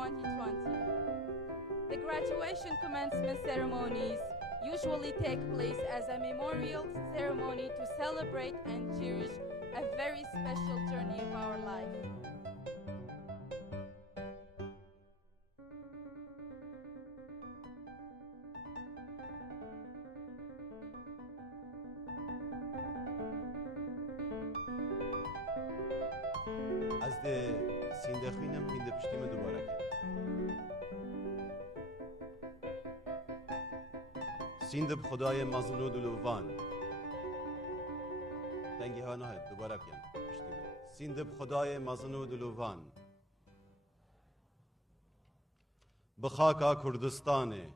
2020. The graduation commencement ceremonies usually take place as a memorial ceremony to celebrate and cherish a very special journey of our life. از ده سینده خوینم هنده پشتیم دوباره کرد. سینده بخدای مزلو دلووان دنگی ها نه دوباره کن پشتیم. سینده بخدای مزلو دلووان بخاکا کردستانه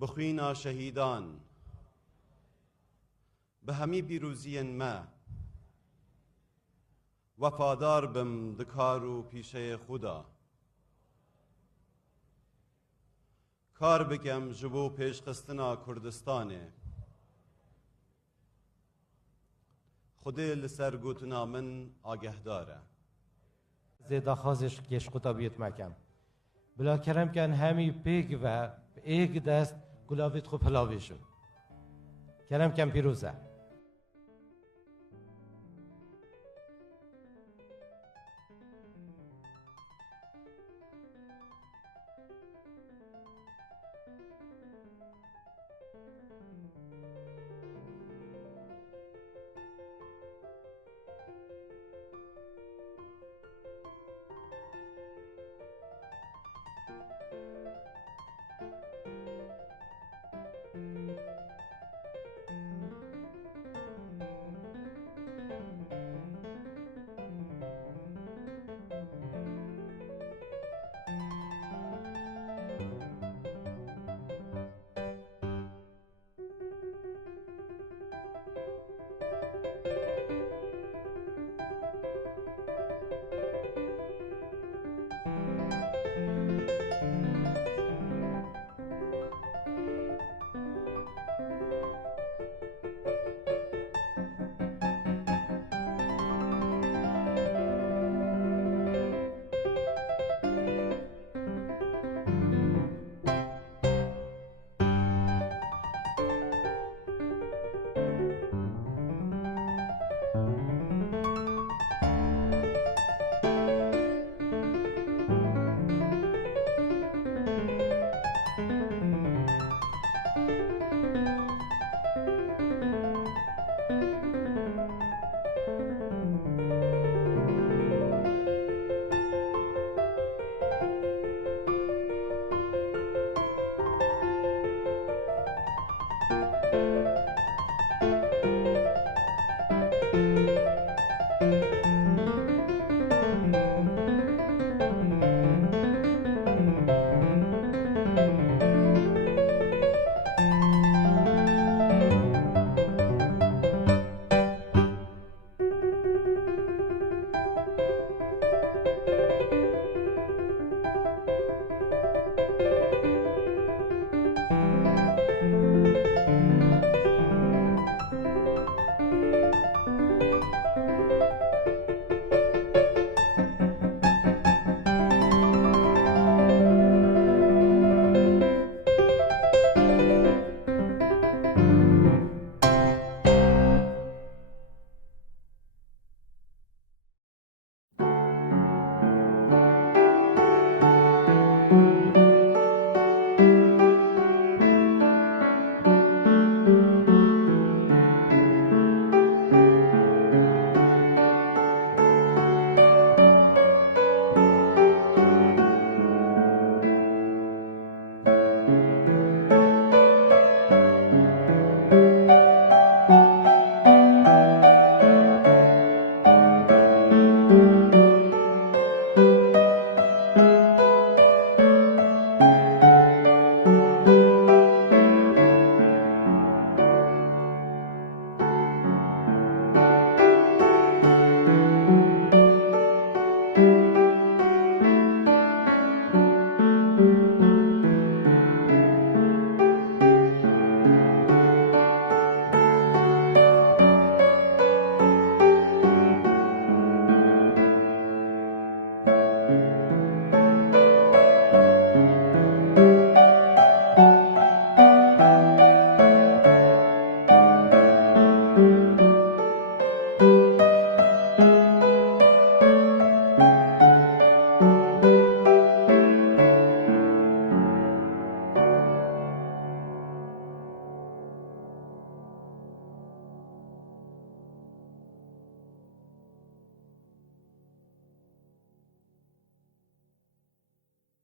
بخوینا شهیدان به همی بیروزی ما وفادار بم دکارو پیشه خدا کار بکم جبو پیش خستنا کردستانه خودی لسر گوتنا من آگه داره زیده خازش گش قطع بیت مکم بلا کرم کن همی پیگ و ایگ دست گلاویت خوب پلاویشون کرم کن پیروزه